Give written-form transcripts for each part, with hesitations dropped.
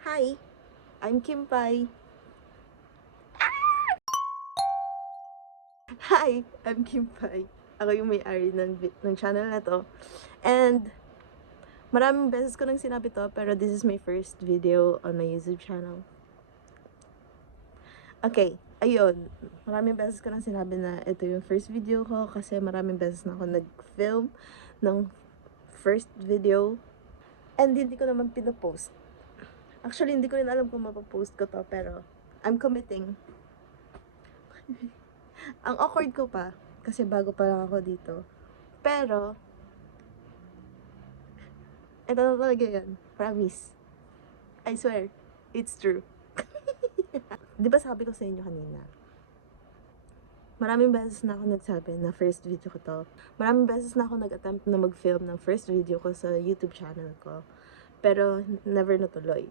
Hi, I'm Kim Pai. Hi, I'm Kim Pai. Ako yung may-ari ng channel na to. And maraming beses ko nang sinabi to, pero this is my first video on my YouTube channel. Okay, ayun. Maraming beses ko nang sinabi na ito yung first video ko kasi maraming beses na ako nag-film ng first video. And hindi ko naman pinapost. Actually, hindi ko rin alam kung mapapost ko to, pero I'm committing. Ang awkward ko pa, kasi bago pa lang ako dito. Pero, ito na talaga yan. Promise. I swear, it's true. Di ba sabi ko sa inyo kanina? Maraming beses na ako nagsabi na first video ko to. Maraming beses na ako nag-attempt na mag-film ng first video ko sa YouTube channel ko. Pero, never natuloy.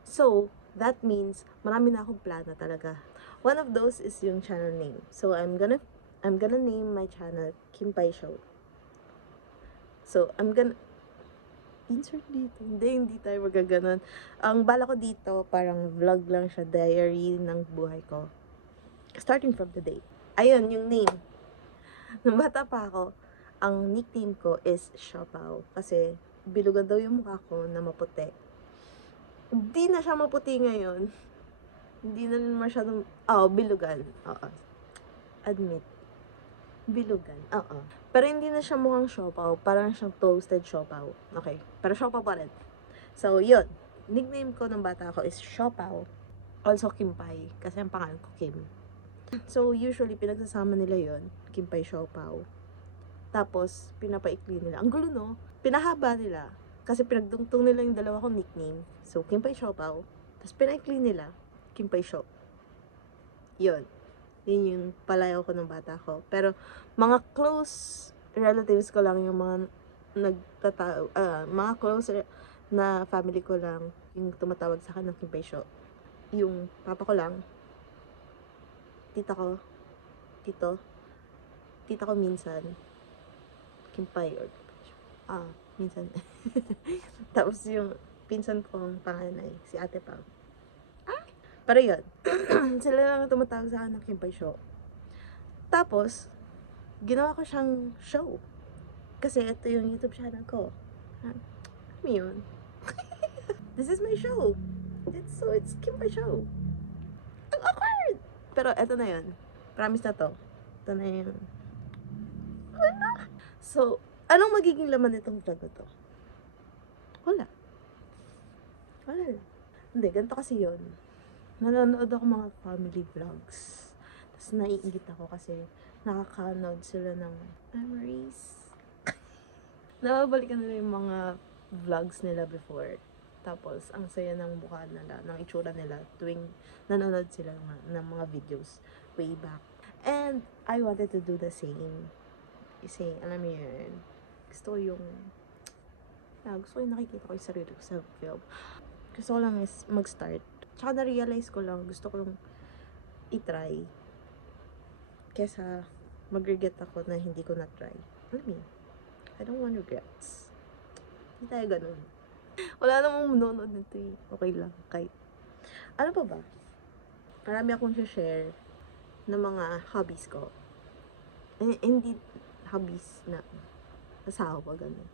So, that means, marami na akong plano talaga. One of those is yung channel name. So, I'm gonna name my channel Kim Pai Show. So, I'm gonna insert dito. Hindi tayo magaganon. Ang bala ko dito, parang vlog lang siya, diary ng buhay ko. Starting from today. Ayun, yung name. Nung bata pa ako, ang nickname ko is Siopaw. Kasi, bilugan daw yung mukha ko na maputi. Hindi na siya maputi ngayon. Hindi na masyadong, bilugan. Oo. Admit. Bilugan. Oo. Pero hindi na siya mukhang siopaw. Parang siyang toasted siopaw. Okay. Pero siopaw pa rin. So, yun. Nickname ko ng bata ako is Siopaw. Also, Kimpay. Kasi ang pangalan ko, Kim. So, usually, pinagsasama nila yon Kimpay Siopaw. Tapos, pinapaikli nila. Ang gulo, no? Pinahaba nila. Kasi pinagdungtong nila yung dalawa kong nickname. So, Kimpay Siopaw. Tapos, pinaikli nila. Kimpay Shop. Yun. Yun yung palayaw ko ng bata ko. Pero, mga close relatives ko lang yung mga mga close na family ko lang yung tumatawag sa akin ng Kimpay Shop. Yung papa ko lang, tita ko, tita ko minsan, Kimpay or minsan. Tapos yung pinsan kong panganay, si ate Pao. Pero yun, sila lang tumatawag sa akin ng Kimpay Show. Tapos, ginawa ko siyang show. Kasi ito yung YouTube channel ko. Ano yun? This is my show. It's Kimpay Show. Ang awkward! Pero eto na yun. Promise na to. Ito na yun. So, anong magiging laman nitong vlog na to? Wala. Wala lang. Hindi, ganito kasi yun. Nanonood ako mga family vlogs. Tapos naiingit ako kasi nakaka-download sila ng memories. Nababalikan nila yung mga vlogs nila before. Tapos, ang saya ng mukha nila, ng itsura nila tuwing nanonood sila ng mga videos way back. And, I wanted to do the same. Kasi, alam mo yun, gusto ko yung nakikita ko yung sarili ko sa film. Gusto ko lang is mag-start. Tsaka na-realize ko lang, gusto ko lang i-try. Kesa mag-regret ako na hindi ko na-try. Alam mo, I don't want regrets. Hindi tayo ganun. Wala namang manonood nito eh. Okay lang, kahit. Ano pa ba? Marami akong share ng mga hobbies ko. Hindi hobbies na asawa, ganun.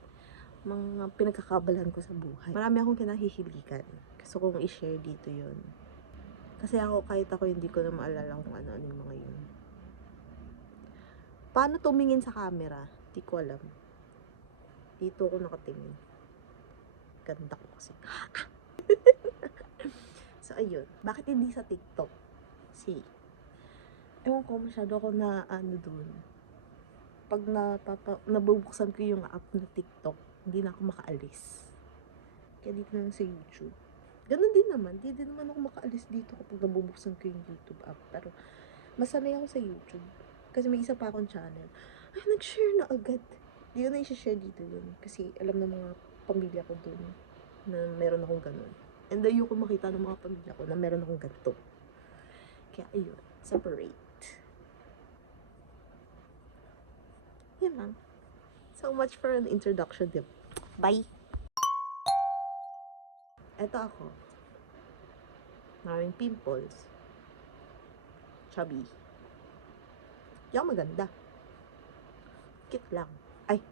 Mga pinagkakabalan ko sa buhay. Marami akong kinahihilikan. Gusto kong i-share dito yun. Kasi kahit ako hindi ko na maalala kung ano-ano yung mga yun. Paano tumingin sa camera? Di ko alam. Dito ako nakatingin. Ganda ko kasi. So, ayun. Bakit hindi sa TikTok? Ewan ko, masyado ako na dun. Pag nabubuksan ko yung app na TikTok, hindi na ako makaalis. Kaya dito na sa YouTube. Ganun din naman. Hindi din naman ako makaalis dito kapag nabubuksan ko yung YouTube app. Pero, masanay ako sa YouTube. Kasi may isa pa akong channel. Ay, nag-share na agad. Hindi ko na i-share dito yun. Kasi alam ng mga pamilya ko dun na meron akong ganun. And ayoko makita ng mga pamilya ko na meron akong ganito. Kaya ayun, separate. Yan lang. So much for an introduction tip. Bye! Eto ako. maraming pimples, chubby. Di ako maganda. Cute lang. Ay,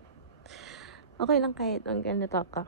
okay lang kahit ang ganito ka.